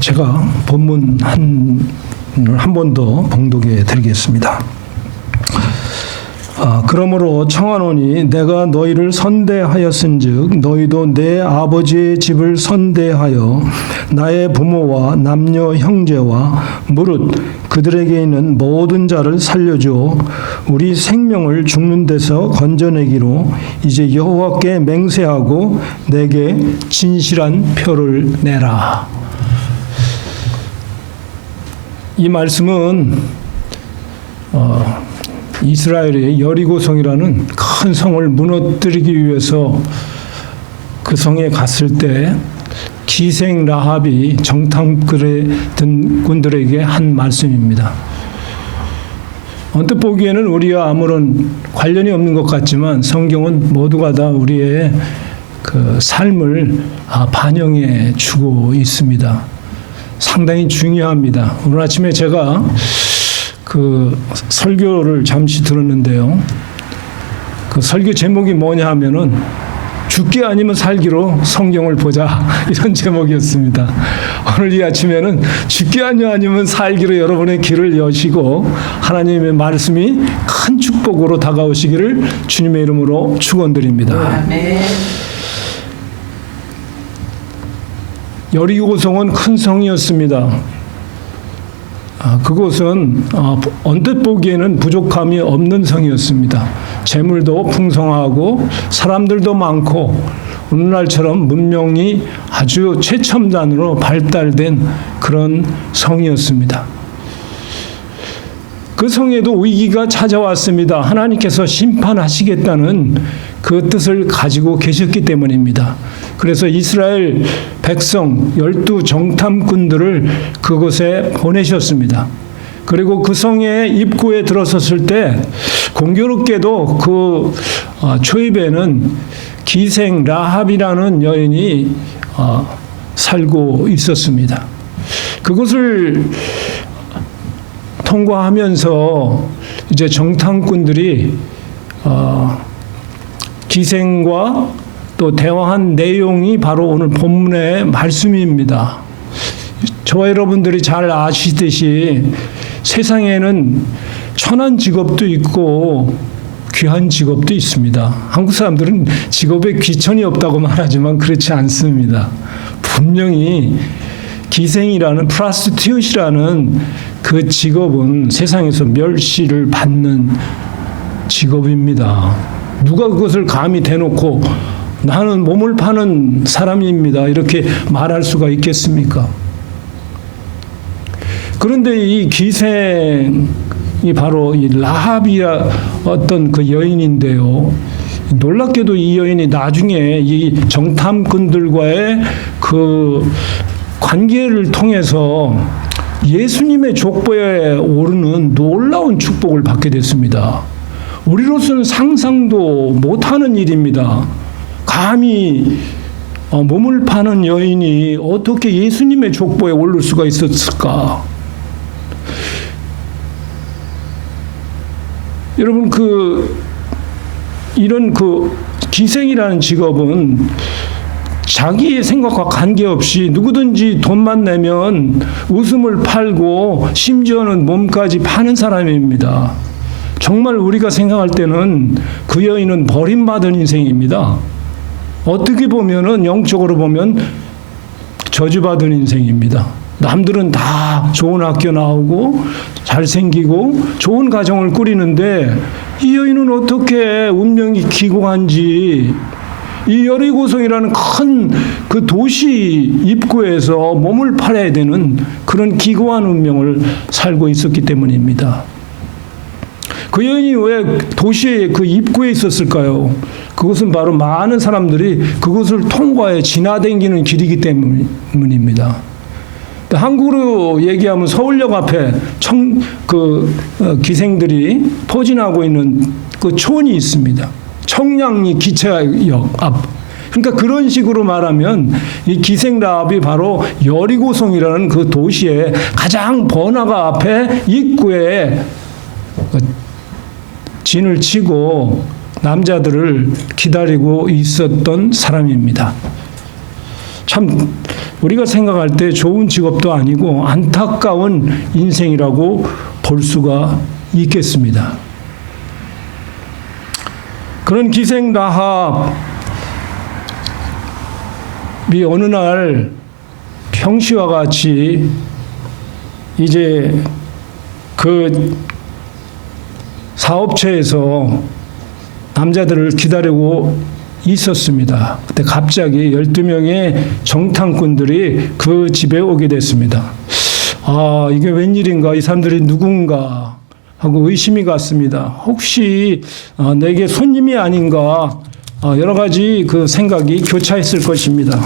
제가 본문 한 번 더 봉독해 드리겠습니다. 그러므로 청하노니 내가 너희를 선대하였은즉 너희도 내 아버지의 집을 선대하여 나의 부모와 남녀 형제와 무릇 그들에게 있는 모든 자를 살려줘 우리 생명을 죽는 데서 건져내기로 이제 여호와께 맹세하고 내게 진실한 표를 내라. 이 말씀은 이스라엘의 여리고성이라는 큰 성을 무너뜨리기 위해서 그 성에 갔을 때 기생 라합이 정탐꾼들에게 한 말씀입니다. 언뜻 보기에는 우리와 아무런 관련이 없는 것 같지만 성경은 모두가 다 우리의 그 삶을 반영해 주고 있습니다. 상당히 중요합니다. 오늘 아침에 제가 그 설교를 잠시 들었는데요. 그 설교 제목이 뭐냐 하면은 죽기 아니면 살기로 성경을 보자 이런 제목이었습니다. 오늘 이 아침에는 죽기 아니면 살기로 여러분의 길을 여시고 하나님의 말씀이 큰 축복으로 다가오시기를 주님의 이름으로 축원드립니다. 아멘. 여리고성은 큰 성이었습니다. 그곳은 언뜻 보기에는 부족함이 없는 성이었습니다. 재물도 풍성하고 사람들도 많고 오늘날처럼 문명이 아주 최첨단으로 발달된 그런 성이었습니다. 그 성에도 위기가 찾아왔습니다. 하나님께서 심판하시겠다는 그 뜻을 가지고 계셨기 때문입니다. 그래서 이스라엘 백성 12 정탐꾼들을 그곳에 보내셨습니다. 그리고 그 성의 입구에 들어섰을 때 공교롭게도 그 초입에는 기생 라합이라는 여인이 살고 있었습니다. 그것을 통과하면서 이제 정탐꾼들이 기생과 또 대화한 내용이 바로 오늘 본문의 말씀입니다. 저와 여러분들이 잘 아시듯이 세상에는 천한 직업도 있고 귀한 직업도 있습니다. 한국 사람들은 직업에 귀천이 없다고 말하지만 그렇지 않습니다. 분명히 기생이라는 프라스티튜트라는 그 직업은 세상에서 멸시를 받는 직업입니다. 누가 그것을 감히 대놓고 나는 몸을 파는 사람입니다 이렇게 말할 수가 있겠습니까? 그런데 이 기생이 바로 이 라합이라 어떤 그 여인인데요. 놀랍게도 이 여인이 나중에 이 정탐꾼들과의 그 관계를 통해서 예수님의 족보에 오르는 놀라운 축복을 받게 됐습니다. 우리로서는 상상도 못하는 일입니다. 감히 몸을 파는 여인이 어떻게 예수님의 족보에 오를 수가 있었을까? 여러분 이런 기생이라는 직업은 자기의 생각과 관계없이 누구든지 돈만 내면 웃음을 팔고 심지어는 몸까지 파는 사람입니다. 정말 우리가 생각할 때는 그 여인은 버림받은 인생입니다. 어떻게 보면은 영적으로 보면 저주받은 인생입니다. 남들은 다 좋은 학교 나오고 잘생기고 좋은 가정을 꾸리는데 이 여인은 어떻게 운명이 기고한지 이 여리고성이라는 큰 그 도시 입구에서 몸을 팔아야 되는 그런 기고한 운명을 살고 있었기 때문입니다. 그 여인이 왜 도시의 그 입구에 있었을까요? 그것은 바로 많은 사람들이 그것을 통과해 지나다니는 길이기 때문입니다. 한국으로 얘기하면 서울역 앞에 기생들이 포진하고 있는 그 촌이 있습니다. 청량리 기차역 앞. 그러니까 그런 식으로 말하면 이 기생 라합이 바로 여리고성이라는 그 도시의 가장 번화가 앞에 입구에 진을 치고 남자들을 기다리고 있었던 사람입니다. 참 우리가 생각할 때 좋은 직업도 아니고 안타까운 인생이라고 볼 수가 있겠습니다. 그런 기생 라합이 어느 날 평시와 같이 이제 그 사업체에서 남자들을 기다리고 있었습니다. 그때 갑자기 12명의 정탐꾼들이 그 집에 오게 됐습니다. 아, 이게 웬일인가? 이 사람들이 누군가? 하고 의심이 갔습니다. 혹시 내게 손님이 아닌가? 여러 가지 그 생각이 교차했을 것입니다.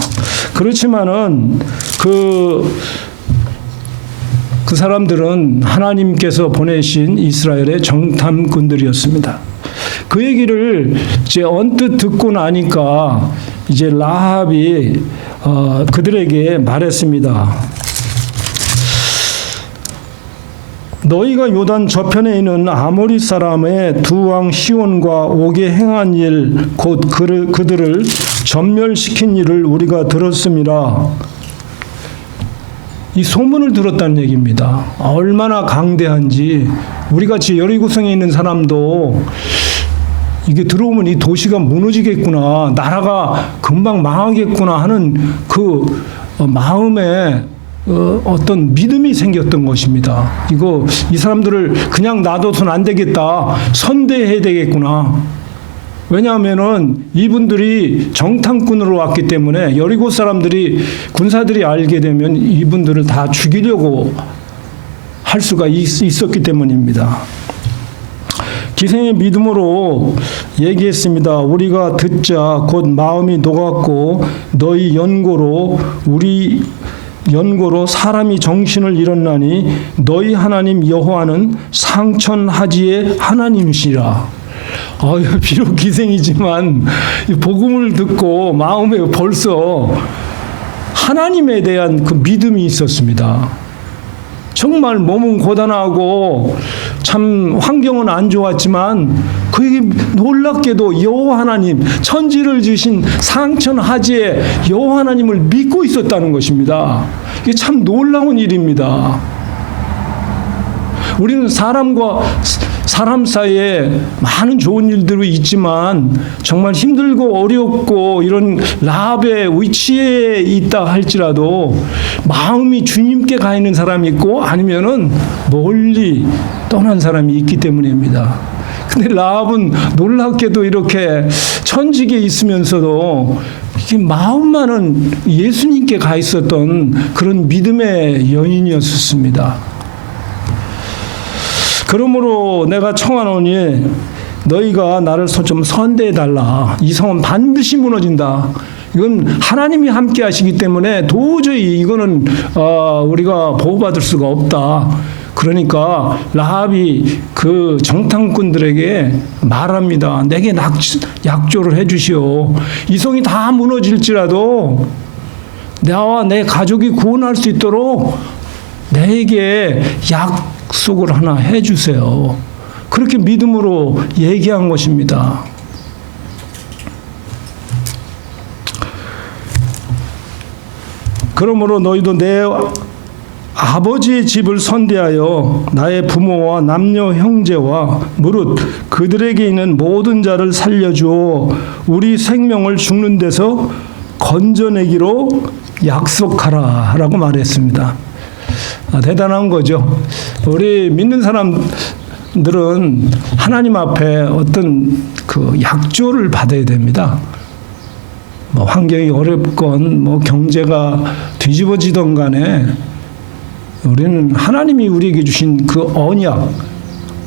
그렇지만은 그 사람들은 하나님께서 보내신 이스라엘의 정탐꾼들이었습니다. 그 얘기를 이제 언뜻 듣고 나니까 이제 라합이 그들에게 말했습니다. 너희가 요단 저편에 있는 아모리 사람의 두 왕 시온과 옥에 행한 일 곧 그들을 전멸시킨 일을 우리가 들었음이라. 이 소문을 들었다는 얘기입니다. 얼마나 강대한지 우리같이 여리고성에 있는 사람도 이게 들어오면 이 도시가 무너지겠구나, 나라가 금방 망하겠구나 하는 그 마음에 어떤 믿음이 생겼던 것입니다. 이 사람들을 그냥 놔둬서는 안 되겠다, 선대해야 되겠구나. 왜냐하면은 이분들이 정탐꾼으로 왔기 때문에 여리고 사람들이, 군사들이 알게 되면 이분들을 다 죽이려고 할 수가 있었기 때문입니다. 기생의 믿음으로 얘기했습니다. 우리가 듣자 곧 마음이 녹았고 너희 우리 연고로 사람이 정신을 잃었나니 너희 하나님 여호와는 상천하지의 하나님이시라. 비록 기생이지만 복음을 듣고 마음에 벌써 하나님에 대한 그 믿음이 있었습니다. 정말 몸은 고단하고 참 환경은 안 좋았지만 그에게 놀랍게도 여호와 하나님, 천지를 지으신 상천하지의 여호와 하나님을 믿고 있었다는 것입니다. 이게 참 놀라운 일입니다. 우리는 사람과 사람 사이에 많은 좋은 일들이 있지만 정말 힘들고 어렵고 이런 라합의 위치에 있다 할지라도 마음이 주님께 가 있는 사람이 있고 아니면은 멀리 떠난 사람이 있기 때문입니다. 근데 라합은 놀랍게도 이렇게 천직에 있으면서도 이게 마음만은 예수님께 가 있었던 그런 믿음의 연인이었습니다. 그러므로 내가 청하노니 너희가 나를 좀 선대해달라. 이 성은 반드시 무너진다. 이건 하나님이 함께 하시기 때문에 도저히 이거는 우리가 보호받을 수가 없다. 그러니까 라합이 그 정탐꾼들에게 말합니다. 내게 약조를 해주시오. 이 성이 다 무너질지라도 나와 내 가족이 구원할 수 있도록 내게 약속을 하나 해주세요. 그렇게 믿음으로 얘기한 것입니다. 그러므로 너희도 내 아버지의 집을 선대하여 나의 부모와 남녀 형제와 무릇 그들에게 있는 모든 자를 살려주어 우리 생명을 죽는 데서 건져내기로 약속하라 라고 말했습니다. 대단한 거죠. 우리 믿는 사람들은 하나님 앞에 어떤 그 약조를 받아야 됩니다. 환경이 어렵건 경제가 뒤집어지던 간에 우리는 하나님이 우리에게 주신 그 언약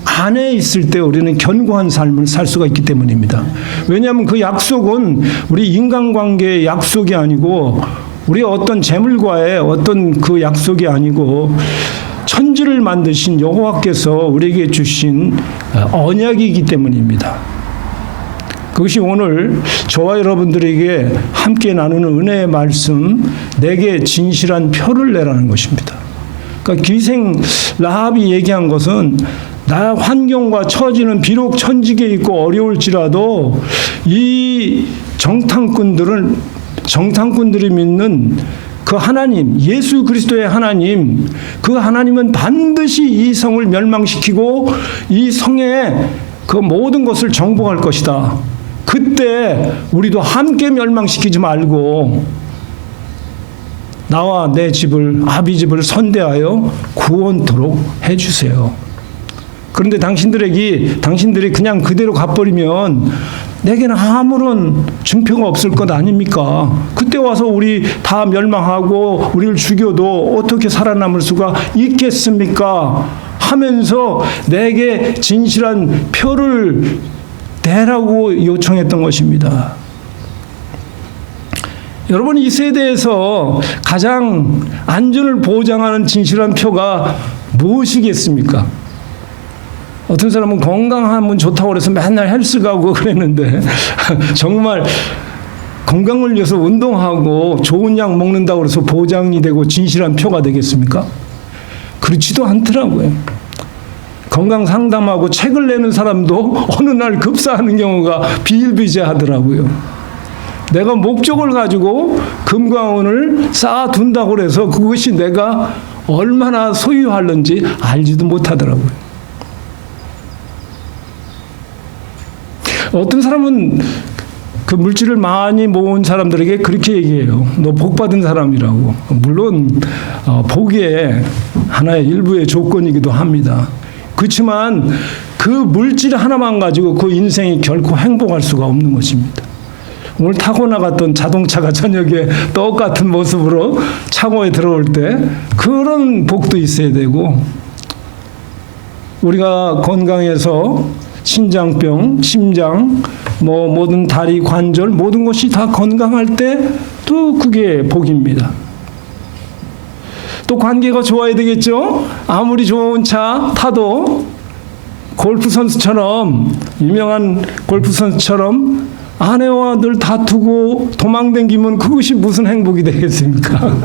안에 있을 때 우리는 견고한 삶을 살 수가 있기 때문입니다. 왜냐하면 그 약속은 우리 인간관계의 약속이 아니고 우리 어떤 재물과의 어떤 그 약속이 아니고 천지를 만드신 여호와께서 우리에게 주신 언약이기 때문입니다. 그것이 오늘 저와 여러분들에게 함께 나누는 은혜의 말씀, 내게 진실한 표를 내라는 것입니다. 그러니까 기생 라합이 얘기한 것은 나 환경과 처지는 비록 천직에 있고 어려울지라도 이 정탐꾼들이 믿는 그 하나님, 예수 그리스도의 하나님, 그 하나님은 반드시 이 성을 멸망시키고 이 성에 그 모든 것을 정복할 것이다. 그때 우리도 함께 멸망시키지 말고 나와 내 집을, 아비 집을 선대하여 구원토록 해주세요. 그런데 당신들이 그냥 그대로 가버리면 내게는 아무런 증표가 없을 것 아닙니까? 그때 와서 우리 다 멸망하고 우리를 죽여도 어떻게 살아남을 수가 있겠습니까? 하면서 내게 진실한 표를 대라고 요청했던 것입니다. 여러분, 이 세대에서 가장 안전을 보장하는 진실한 표가 무엇이겠습니까? 어떤 사람은 건강하면 좋다고 그래서 맨날 헬스 가고 그랬는데 정말 건강을 위해서 운동하고 좋은 약 먹는다고 해서 보장이 되고 진실한 표가 되겠습니까? 그렇지도 않더라고요. 건강 상담하고 책을 내는 사람도 어느 날 급사하는 경우가 비일비재하더라고요. 내가 목적을 가지고 금과 은을 쌓아둔다고 해서 그것이 내가 얼마나 소유하는지 알지도 못하더라고요. 어떤 사람은 그 물질을 많이 모은 사람들에게 그렇게 얘기해요. 너 복 받은 사람이라고. 물론 복의 하나의 일부의 조건이기도 합니다. 그렇지만 그 물질 하나만 가지고 그 인생이 결코 행복할 수가 없는 것입니다. 오늘 타고 나갔던 자동차가 저녁에 똑같은 모습으로 차고에 들어올 때 그런 복도 있어야 되고, 우리가 건강해서 신장병, 심장, 모든 다리, 관절, 모든 것이 다 건강할 때 또 그게 복입니다. 또 관계가 좋아야 되겠죠? 아무리 좋은 차 타도 골프 선수처럼, 유명한 골프 선수처럼 아내와 늘 다투고 도망다니면 그것이 무슨 행복이 되겠습니까?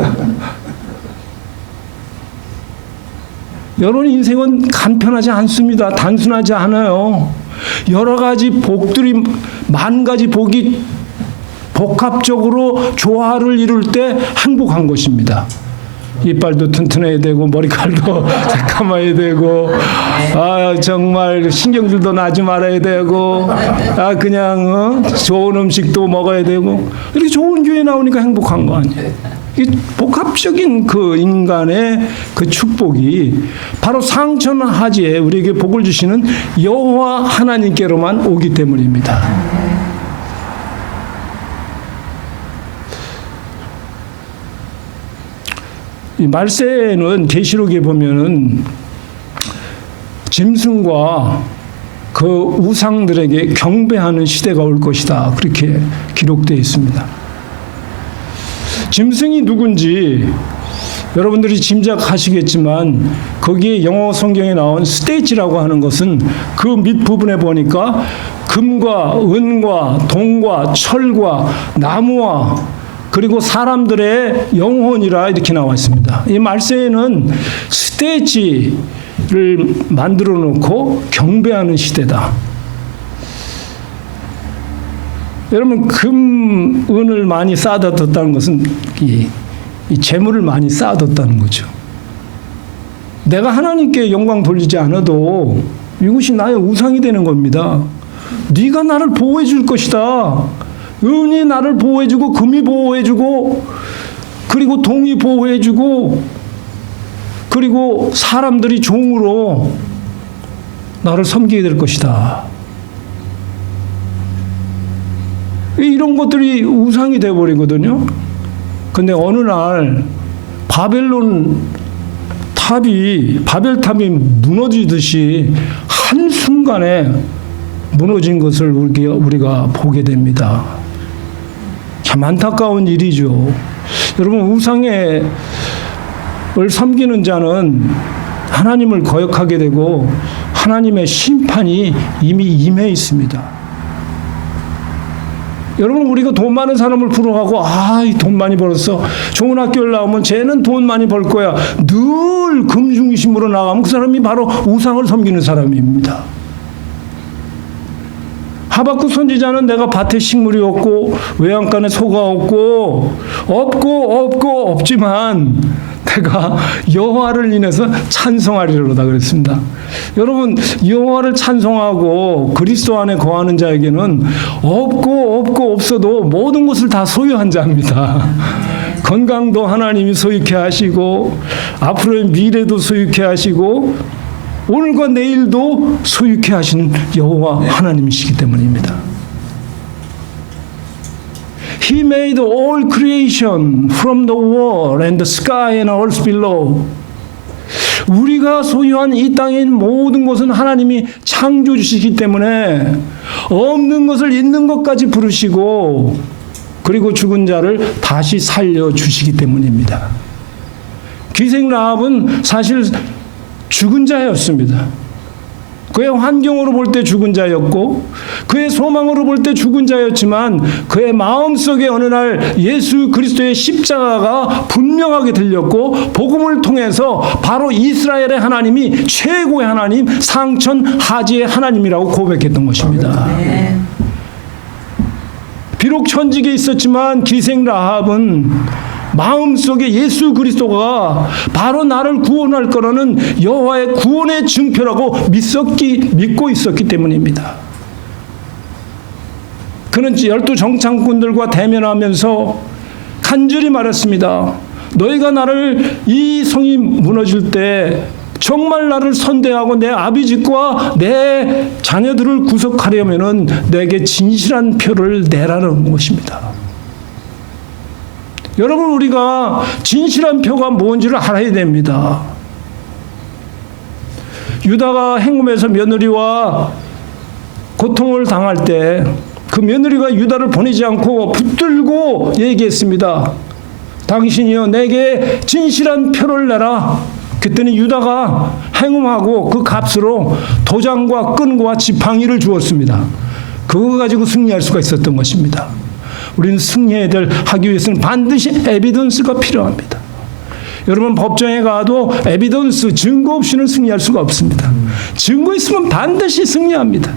여러분, 인생은 간편하지 않습니다. 단순하지 않아요. 여러 가지 복들이, 만 가지 복이 복합적으로 조화를 이룰 때 행복한 것입니다. 이빨도 튼튼해야 되고 머리칼도 새까마야 되고 정말 신경질도 나지 말아야 되고 그냥 좋은 음식도 먹어야 되고, 이렇게 좋은 교회 나오니까 행복한 거 아니에요. 이 복합적인 그 인간의 그 축복이 바로 상천하지에 우리에게 복을 주시는 여호와 하나님께로만 오기 때문입니다. 이 말세에는 계시록에 보면은 짐승과 그 우상들에게 경배하는 시대가 올 것이다, 그렇게 기록되어 있습니다. 짐승이 누군지 여러분들이 짐작하시겠지만 거기에 영어 성경에 나온 스테이지라고 하는 것은 그 밑부분에 보니까 금과 은과 동과 철과 나무와 그리고 사람들의 영혼이라 이렇게 나와 있습니다. 이 말세에는 스테이지를 만들어 놓고 경배하는 시대다. 여러분, 금, 은을 많이 쌓아뒀다는 것은 이 재물을 많이 쌓아뒀다는 거죠. 내가 하나님께 영광 돌리지 않아도 이것이 나의 우상이 되는 겁니다. 네가 나를 보호해 줄 것이다. 은이 나를 보호해주고 금이 보호해주고 그리고 동이 보호해주고 그리고 사람들이 종으로 나를 섬기게 될 것이다. 이런 것들이 우상이 되어버리거든요. 근데 어느 날 바벨탑이 무너지듯이 한순간에 무너진 것을 우리가 보게 됩니다. 참 안타까운 일이죠. 여러분, 우상을 섬기는 자는 하나님을 거역하게 되고 하나님의 심판이 이미 임해 있습니다. 여러분, 우리가 돈 많은 사람을 부러워하고 이 돈 많이 벌었어. 좋은 학교를 나오면 쟤는 돈 많이 벌 거야. 늘 금중심으로 나가면 그 사람이 바로 우상을 섬기는 사람입니다. 하박국 선지자는 내가 밭에 식물이 없고 외양간에 소가 없지만 내가 여호와를 인해서 찬송하리로다 그랬습니다. 여러분, 여호와를 찬송하고 그리스도 안에 거하는 자에게는 없어도 모든 것을 다 소유한 자입니다. 건강도 하나님이 소유케 하시고 앞으로의 미래도 소유케 하시고 오늘과 내일도 소유케 하신 여호와 하나님이시기 때문입니다. He made all creation from the world and the sky and earth below. 우리가 소유한 이 땅에 있는 모든 것은 하나님이 창조해 주시기 때문에 없는 것을 있는 것까지 부르시고 그리고 죽은 자를 다시 살려주시기 때문입니다. 기생 라합은 사실 죽은 자였습니다. 그의 환경으로 볼 때 죽은 자였고 그의 소망으로 볼 때 죽은 자였지만 그의 마음속에 어느 날 예수 그리스도의 십자가가 분명하게 들렸고 복음을 통해서 바로 이스라엘의 하나님이 최고의 하나님, 상천 하지의 하나님이라고 고백했던 것입니다. 비록 천직에 있었지만 기생 라합은 마음속에 예수 그리스도가 바로 나를 구원할 거라는 여호와의 구원의 증표라고 믿고 있었기 때문입니다. 그는 12 정탐꾼들과 대면하면서 간절히 말했습니다. 너희가 나를 이 성이 무너질 때 정말 나를 선대하고 내 아비집과 내 자녀들을 구속하려면은 내게 진실한 표를 내라는 것입니다. 여러분, 우리가 진실한 표가 뭔지를 알아야 됩니다. 유다가 행음에서 며느리와 고통을 당할 때 그 며느리가 유다를 보내지 않고 붙들고 얘기했습니다. 당신이여 내게 진실한 표를 내라. 그때는 유다가 행음하고 그 값으로 도장과 끈과 지팡이를 주었습니다. 그거 가지고 승리할 수가 있었던 것입니다. 우리는 하기 위해서는 반드시 에비던스가 필요합니다. 여러분, 법정에 가도 에비던스, 증거 없이는 승리할 수가 없습니다. 증거 있으면 반드시 승리합니다.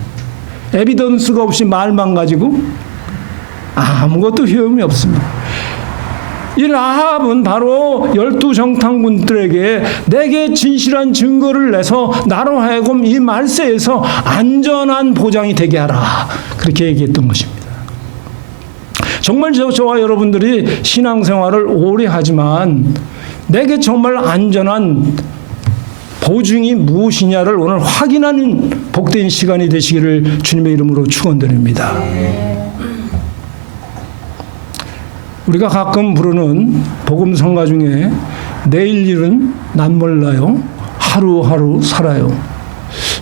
에비던스가 없이 말만 가지고 아무것도 효용이 없습니다. 이 라합은 바로 12 정탐꾼들에게 내게 진실한 증거를 내서 나로 하여금 이 말세에서 안전한 보장이 되게 하라, 그렇게 얘기했던 것입니다. 정말 저와 여러분들이 신앙생활을 오래 하지만 내게 정말 안전한 보증이 무엇이냐를 오늘 확인하는 복된 시간이 되시기를 주님의 이름으로 축원드립니다. 우리가 가끔 부르는 복음 성가 중에 내일 일은 난 몰라요, 하루하루 살아요.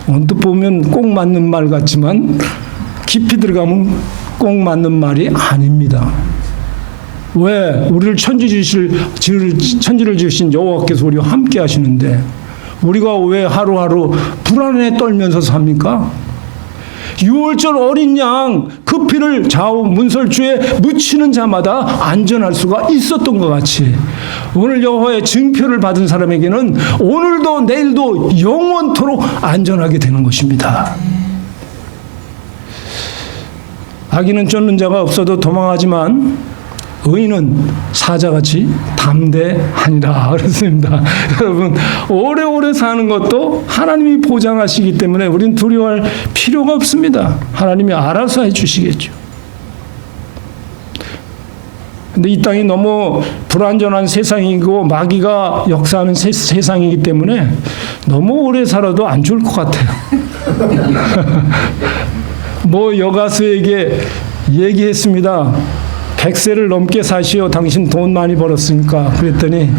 언뜻 보면 꼭 맞는 말 같지만 깊이 들어가면 꼭 맞는 말이 아닙니다. 왜? 우리를 천지를 지으신 여호와께서 우리와 함께 하시는데 우리가 왜 하루하루 불안에 떨면서 삽니까? 6월절 어린 양 그 피를 좌우 문설주에 묻히는 자마다 안전할 수가 있었던 것 같이 오늘 여호와의 증표를 받은 사람에게는 오늘도 내일도 영원토록 안전하게 되는 것입니다. 악인은 쫓는 자가 없어도 도망하지만 의인은 사자같이 담대하니라 그랬습니다. 여러분, 오래오래 사는 것도 하나님이 보장하시기 때문에 우리는 두려워할 필요가 없습니다. 하나님이 알아서 해주시겠죠. 근데 이 땅이 너무 불안전한 세상이고 마귀가 역사하는 세상이기 때문에 너무 오래 살아도 안 좋을 것 같아요. 뭐 여가수에게 얘기했습니다. 100세를 넘게 사시오. 당신 돈 많이 벌었으니까. 그랬더니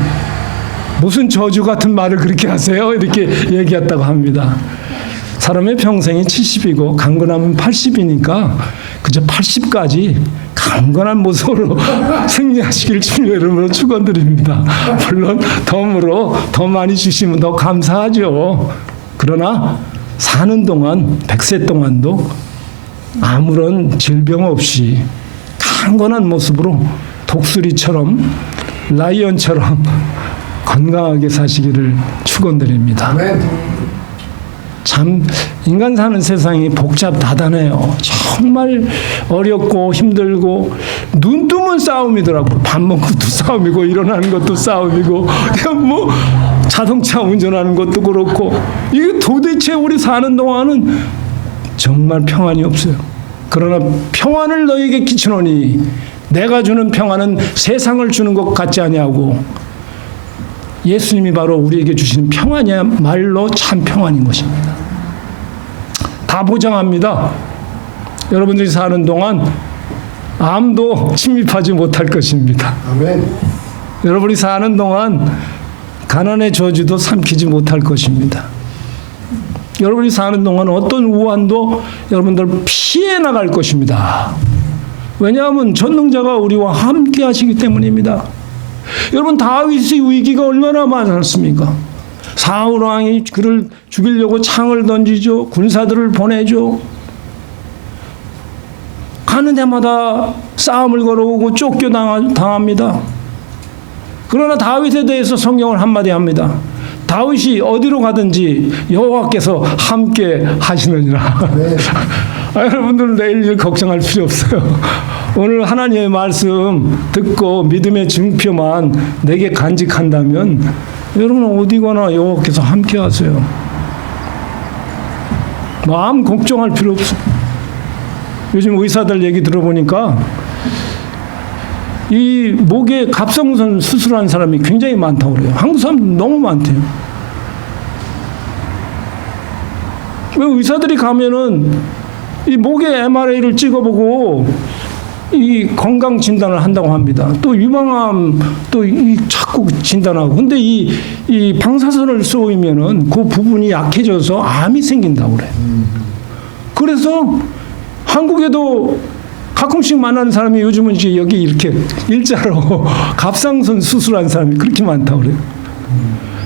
무슨 저주 같은 말을 그렇게 하세요? 이렇게 얘기했다고 합니다. 사람의 평생이 70이고 강건하면 80이니까 그저 80까지 강건한 모습으로 승리하시길 주님의 이름으로 축원드립니다. 물론 덤으로 더 많이 주시면 더 감사하죠. 그러나 사는 동안 100세 동안도 아무런 질병 없이 강건한 모습으로 독수리처럼 라이언처럼 건강하게 사시기를 축원드립니다. 참 인간 사는 세상이 복잡다단해요. 정말 어렵고 힘들고 눈 뜨면 싸움이더라고. 밥 먹고도 싸움이고 일어나는 것도 싸움이고 그냥 뭐 자동차 운전하는 것도 그렇고 이게 도대체 우리 사는 동안은 정말 평안이 없어요. 그러나 평안을 너에게 끼치노니 내가 주는 평안은 세상을 주는 것 같지 아니하고 예수님이 바로 우리에게 주시는 평안이야말로 참 평안인 것입니다. 다 보장합니다. 여러분들이 사는 동안 암도 침입하지 못할 것입니다. 아멘. 여러분이 사는 동안 가난의 저주도 삼키지 못할 것입니다. 여러분이 사는 동안 어떤 우환도 여러분들 피해 나갈 것입니다. 왜냐하면 전능자가 우리와 함께 하시기 때문입니다. 여러분 다윗의 위기가 얼마나 많았습니까? 사울 왕이 그를 죽이려고 창을 던지죠. 군사들을 보내죠. 가는 데마다 싸움을 걸어오고 쫓겨당합니다. 그러나 다윗에 대해서 성경을 한마디 합니다. 다윗이 어디로 가든지 여호와께서 함께 하시느니라. 네. 여러분들 내일 일 걱정할 필요 없어요. 오늘 하나님의 말씀 듣고 믿음의 증표만 내게 간직한다면 여러분 어디 가나 여호와께서 함께 하세요. 마음 걱정할 필요 없어요. 요즘 의사들 얘기 들어보니까 이 목에 갑상선 수술한 사람이 굉장히 많다고 그래요. 한국 사람 너무 많대요. 왜 의사들이 가면은 이 목에 MRI를 찍어보고 이 건강 진단을 한다고 합니다. 또 유방암 또 이 자꾸 진단하고. 근데 이 방사선을 쏘이면은 그 부분이 약해져서 암이 생긴다고 그래. 그래서 한국에도 가끔씩 만나는 사람이 요즘은 이제 여기 이렇게 일자로 갑상선 수술한 사람이 그렇게 많다고 그래요.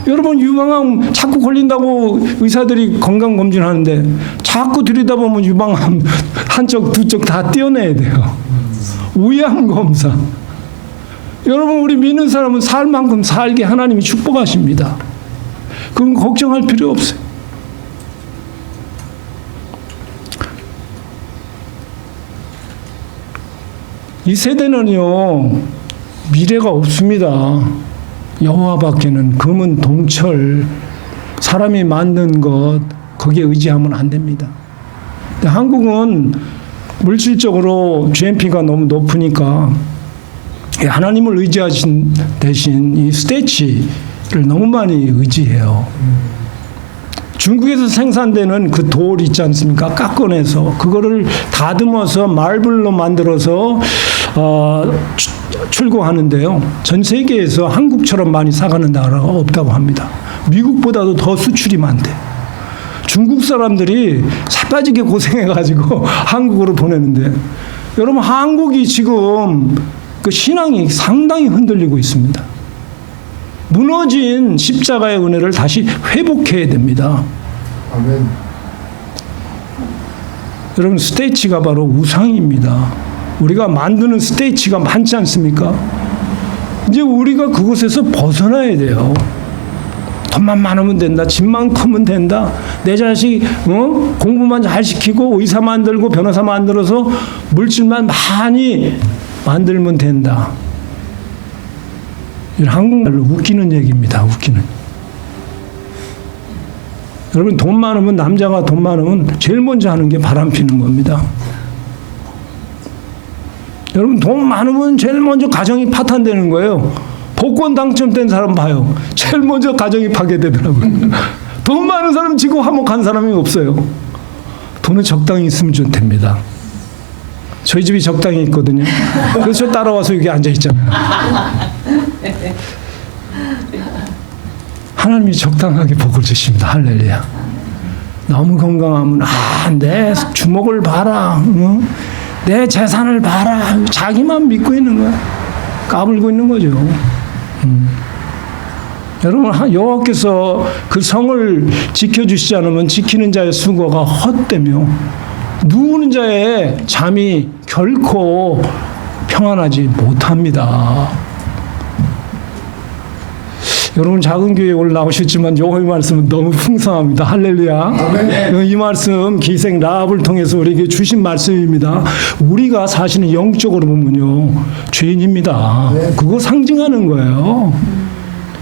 여러분 유방암 자꾸 걸린다고 의사들이 건강검진하는데 자꾸 들여다보면 유방암 한쪽 두쪽 다 떼어내야 돼요. 위암검사. 여러분 우리 믿는 사람은 살 만큼 살게 하나님이 축복하십니다. 그건 걱정할 필요 없어요. 이 세대는요 미래가 없습니다. 여호와밖에는 금은 동철 사람이 만든 것 거기에 의지하면 안 됩니다. 근데 한국은 물질적으로 GNP가 너무 높으니까 하나님을 의지하신 대신 이 스테치를 너무 많이 의지해요. 중국에서 생산되는 그 돌 있지 않습니까? 깎아내서 그거를 다듬어서 말블로 만들어서 출고하는데요. 전 세계에서 한국처럼 많이 사가는 나라가 없다고 합니다. 미국보다도 더 수출이 많대. 중국 사람들이 사빠지게 고생해가지고 한국으로 보내는데 여러분 한국이 지금 그 신앙이 상당히 흔들리고 있습니다. 무너진 십자가의 은혜를 다시 회복해야 됩니다. 아멘. 여러분 스테이치가 바로 우상입니다. 우리가 만드는 스테이치가 많지 않습니까? 이제 우리가 그곳에서 벗어나야 돼요. 돈만 많으면 된다. 집만 크면 된다. 내 자식 공부만 잘 시키고 의사 만들고 변호사 만들어서 물질만 많이 만들면 된다. 한국말로 웃기는 얘기입니다. 웃기는. 여러분 돈 많으면 남자가 돈 많으면 제일 먼저 하는 게 바람 피는 겁니다. 여러분 돈 많으면 제일 먼저 가정이 파탄되는 거예요. 복권 당첨된 사람 봐요. 제일 먼저 가정이 파괴되더라고요. 돈 많은 사람 지고 화목한 사람이 없어요. 돈은 적당히 있으면 좋답니다. 저희 집이 적당히 있거든요. 그래서 저 따라와서 여기 앉아 있잖아요. 하나님이 적당하게 복을 주십니다. 할렐루야. 너무 건강하면 내 주먹을 봐라. 내 재산을 봐라. 자기만 믿고 있는 거야. 까불고 있는 거죠. 여러분 여호와께서 그 성을 지켜주시지 않으면 지키는 자의 수고가 헛되며 누우는 자의 잠이 결코 평안하지 못합니다. 여러분 작은 교회에 오늘 나오셨지만 여호와의 말씀은 너무 풍성합니다. 할렐루야. 이 말씀 기생 라합을 통해서 우리에게 주신 말씀입니다. 우리가 사실은 영적으로 보면요 죄인입니다. 그거 상징하는 거예요.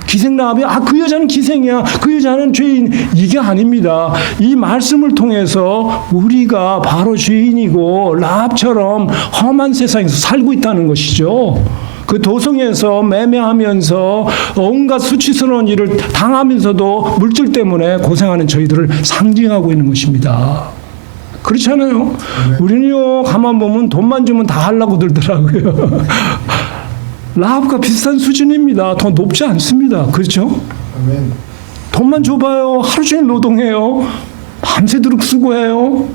기생 라합이 그 여자는 기생이야, 그 여자는 죄인, 이게 아닙니다. 이 말씀을 통해서 우리가 바로 죄인이고 라합처럼 험한 세상에서 살고 있다는 것이죠. 그 도성에서 매매하면서 온갖 수치스러운 일을 당하면서도 물질 때문에 고생하는 저희들을 상징하고 있는 것입니다. 그렇잖아요. 우리는요 가만 보면 돈만 주면 다 하려고 들더라고요. 라합과 비슷한 수준입니다. 더 높지 않습니다. 그렇죠? 아멘. 돈만 줘봐요. 하루 종일 노동해요. 밤새도록 수고해요.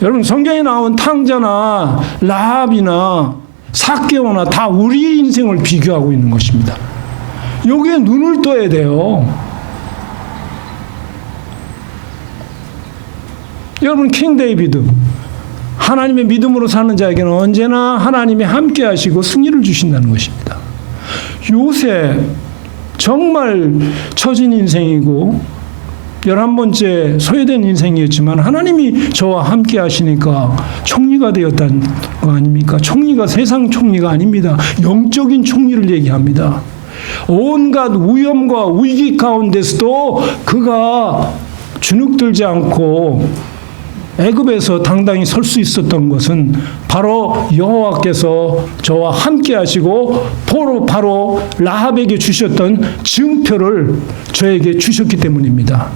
여러분 성경에 나온 탕자나 라합이나 삭개오나 다 우리의 인생을 비교하고 있는 것입니다. 여기에 눈을 떠야 돼요. 여러분 킹 데이비드, 하나님의 믿음으로 사는 자에게는 언제나 하나님이 함께 하시고 승리를 주신다는 것입니다. 요새 정말 처진 인생이고 11번째 소외된 인생이었지만 하나님이 저와 함께 하시니까 총리가 되었다는 거 아닙니까? 총리가 세상 총리가 아닙니다. 영적인 총리를 얘기합니다. 온갖 위험과 위기 가운데서도 그가 주눅들지 않고 애굽에서 당당히 설 수 있었던 것은 바로 여호와께서 저와 함께 하시고 바로 라합에게 주셨던 증표를 저에게 주셨기 때문입니다.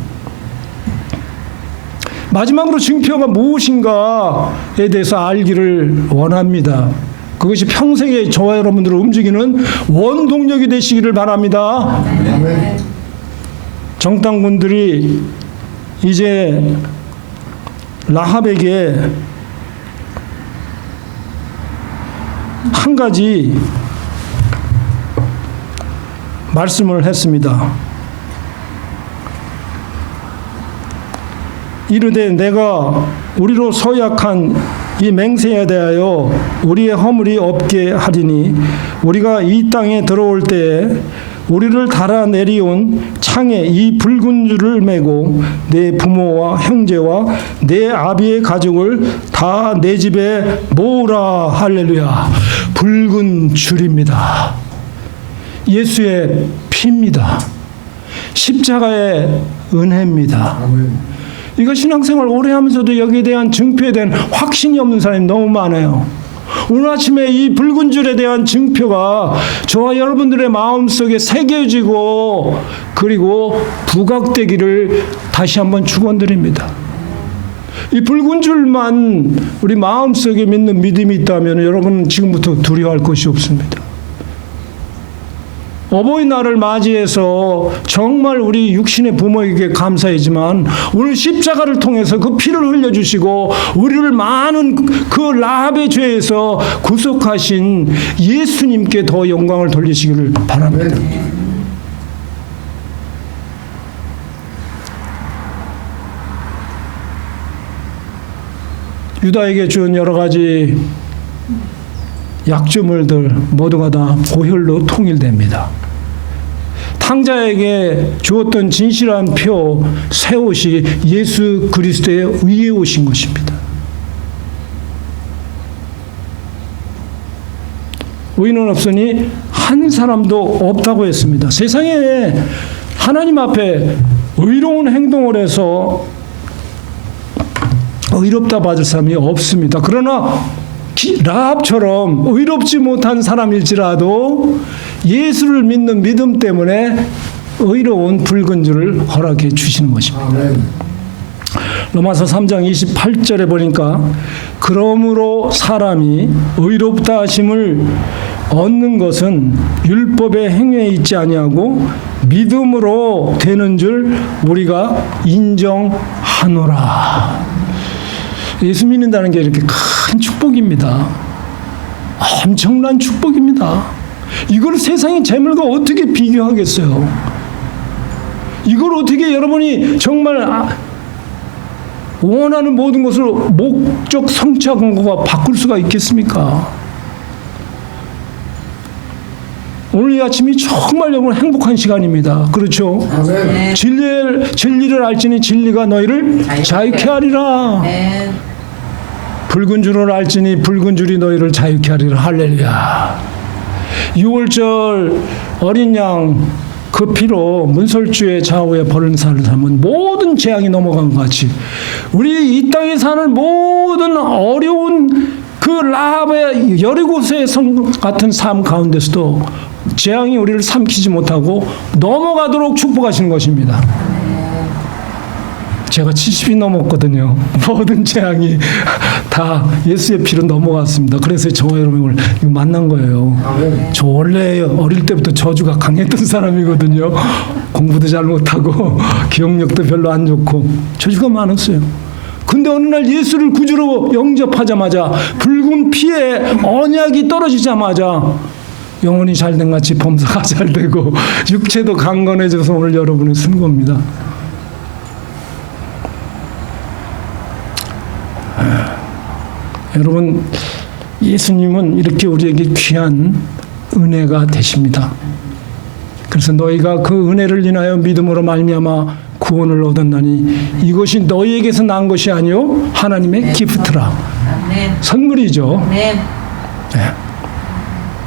마지막으로 증표가 무엇인가에 대해서 알기를 원합니다. 그것이 평생에 저와 여러분들을 움직이는 원동력이 되시기를 바랍니다. 정당군들이 이제 라합에게 한 가지 말씀을 했습니다. 이르되 내가 우리로 서약한 이 맹세에 대하여 우리의 허물이 없게 하리니 우리가 이 땅에 들어올 때에 우리를 달아내리온 창에 이 붉은 줄을 메고 내 부모와 형제와 내 아비의 가족을 다 내 집에 모으라. 할렐루야. 붉은 줄입니다. 예수의 피입니다. 십자가의 은혜입니다. 이거 신앙생활 오래 하면서도 여기에 대한 증표에 대한 확신이 없는 사람이 너무 많아요. 오늘 아침에 이 붉은 줄에 대한 증표가 저와 여러분들의 마음속에 새겨지고 그리고 부각되기를 다시 한번 축원드립니다. 이 붉은 줄만 우리 마음속에 믿는 믿음이 있다면 여러분은 지금부터 두려워할 것이 없습니다. 어버이날을 맞이해서 정말 우리 육신의 부모에게 감사하지만 오늘 십자가를 통해서 그 피를 흘려주시고 우리를 많은 그 라합의 죄에서 구속하신 예수님께 더 영광을 돌리시기를 바랍니다. 유다에게 준 여러 가지 약조물들 모두가 다 보혈로 통일됩니다. 탕자에게 주었던 진실한 표, 새 옷이 예수 그리스도의 위에 오신 것입니다. 의인은 없으니 한 사람도 없다고 했습니다. 세상에 하나님 앞에 의로운 행동을 해서 의롭다 받을 사람이 없습니다. 그러나 라합처럼 의롭지 못한 사람일지라도 예수를 믿는 믿음 때문에 의로운 붉은 줄을 허락해 주시는 것입니다. 아멘. 로마서 3장 28절에 보니까 그러므로 사람이 의롭다 하심을 얻는 것은 율법의 행위에 있지 아니하고 믿음으로 되는 줄 우리가 인정하노라. 예수 믿는다는 게 이렇게 큰 축복입니다. 엄청난 축복입니다. 이걸 세상의 재물과 어떻게 비교하겠어요? 이걸 어떻게 여러분이 정말 원하는 모든 것을 목적 성취한 것과 바꿀 수가 있겠습니까? 오늘 이 아침이 정말 여러분 행복한 시간입니다. 그렇죠? 아멘. 진리를 알지니 진리가 너희를 자유케 하리라. 아멘. 붉은 줄을 알지니 붉은 줄이 너희를 자유케 하리라. 할렐루야. 6월절 어린 양 그 피로 문설주의 좌우에 벌은살을 삼은 모든 재앙이 넘어간 것 같이 우리 이 땅에 사는 모든 어려운 그 라합의 여리고의 성 같은 삶 가운데서도 재앙이 우리를 삼키지 못하고 넘어가도록 축복하시는 것입니다. 제가 70이 넘었거든요. 모든 재앙이 다 예수의 피로 넘어갔습니다. 그래서 저와 여러분을 만난 거예요. 저 원래 어릴 때부터 저주가 강했던 사람이거든요. 공부도 잘 못하고 기억력도 별로 안 좋고 저주가 많았어요. 근데 어느 날 예수를 구주로 영접하자마자 붉은 피에 언약이 떨어지자마자 영혼이 잘된 같이 범사가 잘 되고 육체도 강건해져서 오늘 여러분을 쓴 겁니다. 여러분, 예수님은 이렇게 우리에게 귀한 은혜가 되십니다. 그래서 너희가 그 은혜를 인하여 믿음으로 말미암아 구원을 얻었나니 이것이 너희에게서 난 것이 아니요 하나님의 기프트라. 아멘. 선물이죠. 아멘. 네.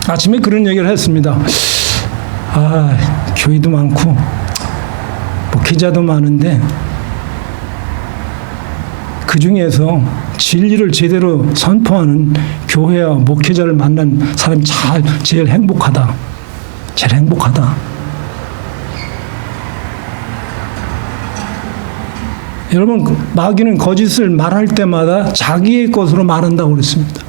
아침에 그런 얘기를 했습니다. 교회도 많고 목회자도 많은데 그 중에서 진리를 제대로 선포하는 교회와 목회자를 만난 사람이 제일 행복하다. 제일 행복하다. 여러분, 마귀는 거짓을 말할 때마다 자기의 것으로 말한다고 그랬습니다.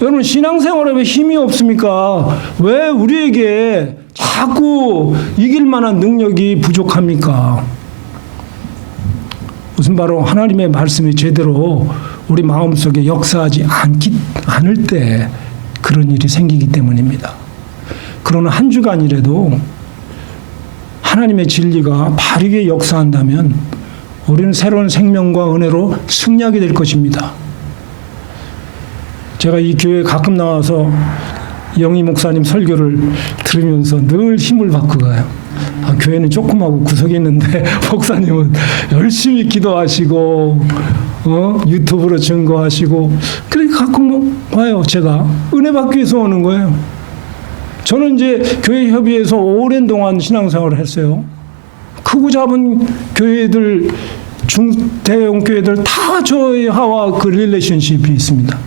여러분, 신앙생활에 왜 힘이 없습니까? 왜 우리에게 자꾸 이길 만한 능력이 부족합니까? 무슨 바로 하나님의 말씀이 제대로 우리 마음속에 역사하지 않을 때 그런 일이 생기기 때문입니다. 그러나 한 주간이라도 하나님의 진리가 바르게 역사한다면 우리는 새로운 생명과 은혜로 승리하게 될 것입니다. 제가 이 교회에 가끔 나와서 영희 목사님 설교를 들으면서 늘 힘을 받고 가요. 교회는 조그마하고 구석에 있는데 목사님은 열심히 기도하시고 유튜브로 증거하시고 그렇게 가끔 와요. 제가 은혜 받기 위해서 오는 거예요. 저는 이제 교회 협의회에서 오랜 동안 신앙생활을 했어요. 크고 작은 교회들, 중대형 교회들 다 저희와 그 릴레이션십이 있습니다.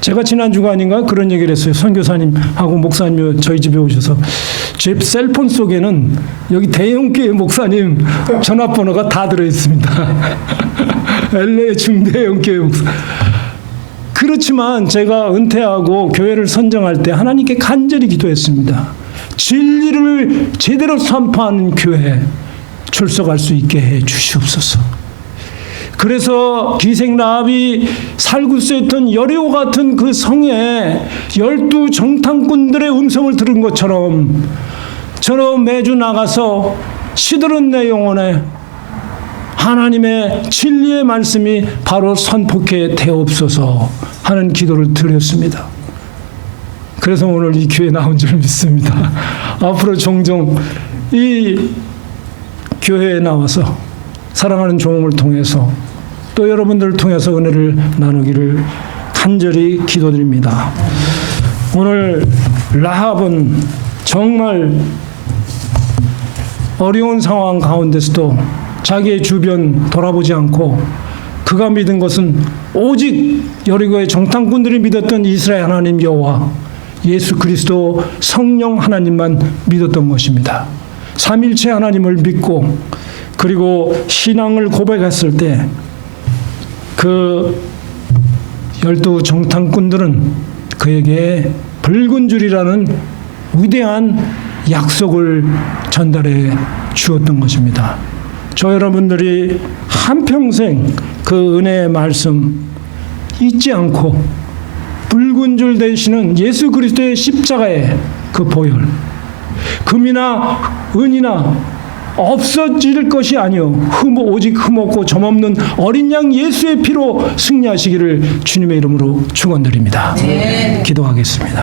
제가 지난 주간인가 그런 얘기를 했어요. 선교사님하고 목사님 저희 집에 오셔서 제 셀폰 속에는 여기 대형교회 목사님 전화번호가 다 들어있습니다. LA 중대형교회 목사. 그렇지만 제가 은퇴하고 교회를 선정할 때 하나님께 간절히 기도했습니다. 진리를 제대로 선포하는 교회에 출석할 수 있게 해 주시옵소서. 그래서 기생 라합이 살고 있었던 여리고 같은 그 성에 12 정탐꾼들의 음성을 들은 것처럼 저는 매주 나가서 시들은 내 영혼에 하나님의 진리의 말씀이 바로 선포케 되옵소서 하는 기도를 드렸습니다. 그래서 오늘 이 교회에 나온 줄 믿습니다. 앞으로 종종 이 교회에 나와서 사랑하는 종을 통해서 또 여러분들을 통해서 은혜를 나누기를 간절히 기도드립니다. 오늘 라합은 정말 어려운 상황 가운데서도 자기의 주변 돌아보지 않고 그가 믿은 것은 오직 여리고의 정탐꾼들이 믿었던 이스라엘 하나님 여호와 예수 그리스도 성령 하나님만 믿었던 것입니다. 삼일체 하나님을 믿고 그리고 신앙을 고백했을 때 그 12 정탐꾼들은 그에게 붉은 줄이라는 위대한 약속을 전달해 주었던 것입니다. 저 여러분들이 한평생 그 은혜의 말씀 잊지 않고 붉은 줄 되시는 예수 그리스도의 십자가의 그 보혈, 금이나 은이나 없어질 것이 아니요 오직 흠없고 점없는 어린 양 예수의 피로 승리하시기를 주님의 이름으로 축원드립니다. 네. 기도하겠습니다.